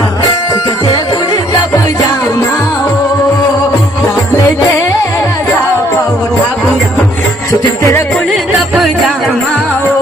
छिटके गुड़ का पजामा ओ लाल तेरा साफा ओ ठाकुरा छिटके गुड़ का पजामा ओ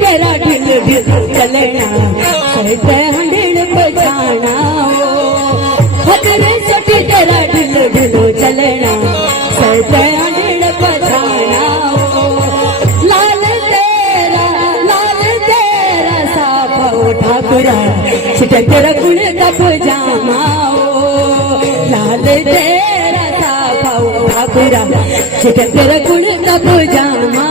तेरा ढिल ढिल चलना सहते हंडिल बजाना हथरे सटी तेरा ढिल ढिल चलना सहते हंडिल बजाना लाल तेरा साफा ओ ठाकुरा छिटके गुड़ का पजामा लाल तेरा साफा ओ ठाकुरा छिटके गुड़ का पजामा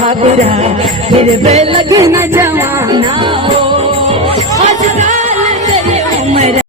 ठाकुरा फिर बे लगी न जवान